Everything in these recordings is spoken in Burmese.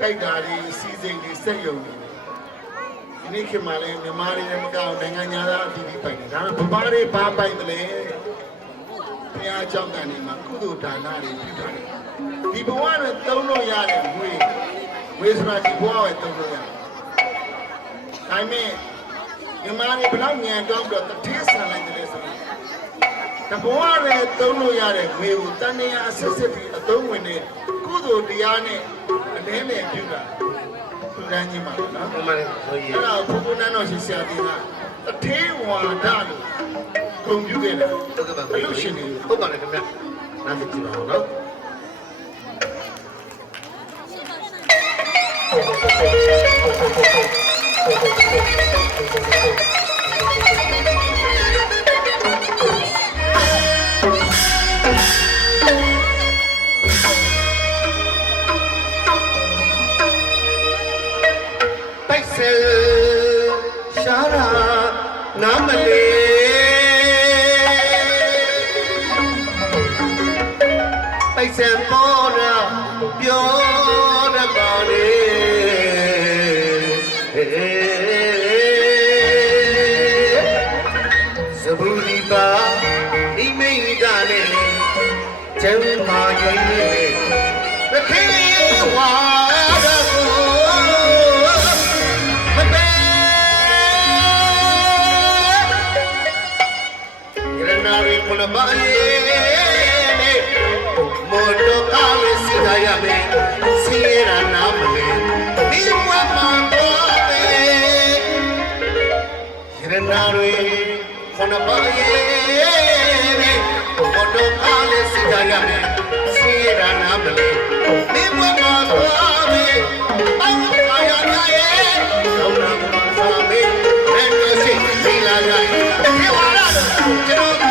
တိုက်တာတွေစီစိန်တွေစက်ယုံတွေဒီနေ့ခေတ်မှာလည်းမြန်မာတွေလည်းမကောက်နိုင်ငံသားအသီးသီးပိုင်တယ်ဒါပေမဲ့ဗမာတွေဘာပိုင်တယ်လဲဘုရားကျောင်းကန်တွေမှာကုသိုလ်ဒါနတွေပြုထားတယ်ဒီဘဝနဲ့သုံးလို့ရတဲ့ဝေဆိုတာဒီဘဝနဲ့သုံးလို့ရတယ်ဒါပေမဲ့မြန်မာတွေဘယ်တော့ညံတော့တော့တတိဆန်လိုက်တယ်ဆိုတော့တဘဝနဲ့သုံးလို့ရတဲ့ဝေကိုတဏှာအစစ်စစ်ပြီးအသုံးဝင်တဲ့ကုသိုလ်တရားနဲ့အလဲနဲ့ပြုတာသူတန်းကြီးမှာနော်ဟုတ်ပါတယ်ဆိုရင်အဲ့ဒါဘုရားနန်းတော်ရှင်ဆရာကြီးကအထေဝါဒလို့ဂုဏ်ပြုခဲ့တယ်ဟုတ်ကဲ့ပါအလို့ရှင်တွေဟုတ်ပါတယ်ခင်ဗျနားသိကြပါဦးနော်ရှာရာနာမလေးပိုက်ဆံပေါ်တာပြောတတ်ပါလေစဘူဒီပါဒီမိတ်ကလည်းကျမ်းမာရေးတခေဝါမပါရဲ့မော်တော်ကားလေးစီးရမယ်စီးရနာမလေးဒီဝမ်းမှာတော့ပဲရနာတွေခဏပါရဲ့မော်တော်ကားလေးစီးရမယ်စီးရနာမလေးဒီဝမ်းမှာတော့ပဲအော်ခါရနာရဲ့တော့နာမစားမေးတဲ့စိတ်ဒီလာကြဒီဝါရကျွန်တော်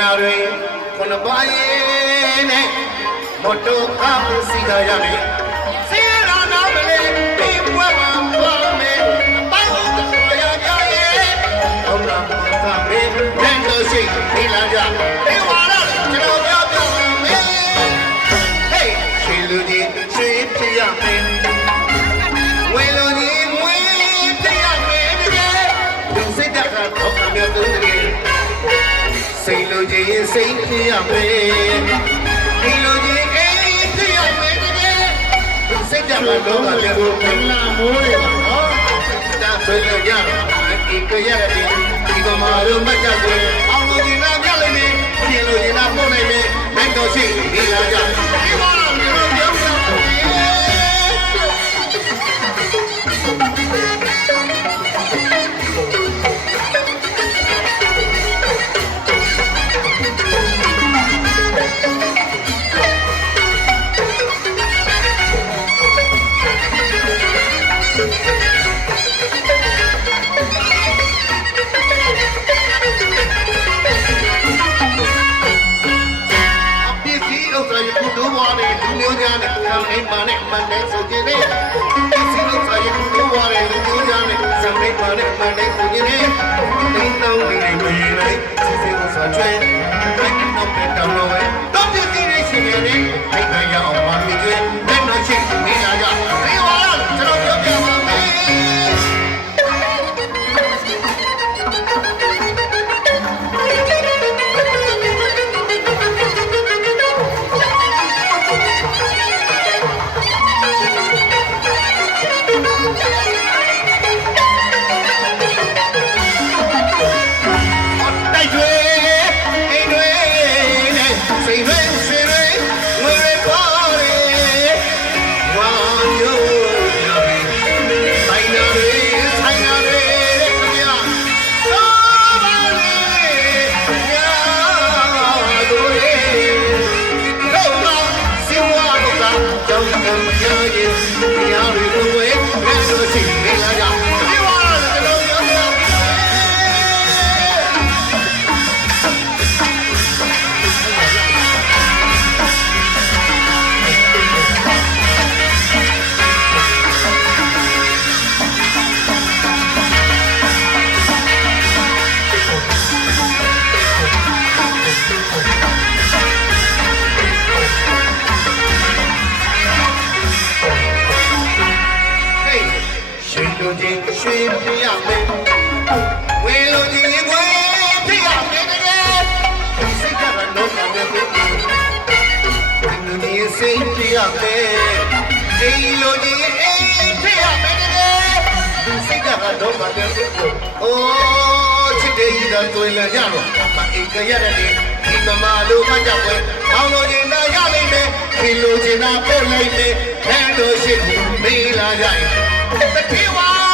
နာတွေခဏပါရဲ့နဲ့မော်တော်ကားစီးရမယ်စီးရနာမလေးဒီဘဝမှာပါမယ်ပိုင်တော့ရရရဲ့ဟုတ်လားကမေးတဲ့တော့ရှိနေလာကြဒီဝါရကျွန်တော်ပြောပြမယ်ဟေးရှင်လူကြီးရွှေဖြစ်ရမယ်ဝေလူကြီးဝေဖြစ်ရမယ်တကယ်ဒီစိတ်ဓာတ်ကတော့အများဆုံးတကယ်စိတ်လိုချင်စိတ်ဖြစ်ရမယ်ဒီလိုချင်အိမ်ဖြစ်ရမယ်တကယ်စိတ်ကြမှာတော့ကလည်းဘယ်လာမိုးတွေပါနော်ဒါဆိုရင်ကြဒီကရတယ်ဒီကမာတို့မကြွယ်အောင်လို့ဒီနာပြလိုက်နေပြင်လို့ရင်နာပို့နိုင်မယ်နိုင်တော့ရှိဒီလာကြဒီမှာတော့ပြောပြအိမ်ပါနဲ့မန်နဲ့ဆိုကြတယ်စီလို့စာရည်တို့ဝါရဲလူမျိုးများနဲ့စံအိမ်ပါနဲ့မန်နဲ့ဆိုကြတယ်တင်းတောင်းနေနေလိုက်စီစီကိုစာချွဲအဲ့ဒီတော့ပြန်တောင်းလို့ပဲတော့ပြစီနေရှင်ရတယ်အိမ်ကရအောင်ပါပြီးကျွဲနဲ့တော့ချင်းနေလာကြဒီဝါကျွန်တော်ပြောပြပါမယ် မယ်ဝေလိုကြီးရင်ခွေဖြစ်ရမယ်တကယ်စိတ်ကတော့ကပဲပဲဒီလူကြီးစိတ်ဖြစ်ရမယ်ဒီလိုကြီးအိမ်ဖြစ်ရမယ်တကယ်စိတ်ကတော့ကပဲပဲအိုးချစ်တဲ့ကြီးတော့တွေ့လကြတော့မအိမ်ကြရတယ်ဒီမမလိုမှကြောက်ပဲအောင်းလို့ရင်တော့ရလိမ့်မယ်ဒီလိုချင်တာပို့လိုက်မယ်ခဲလို့ရှိမေးလာကြရင်တတိဝါ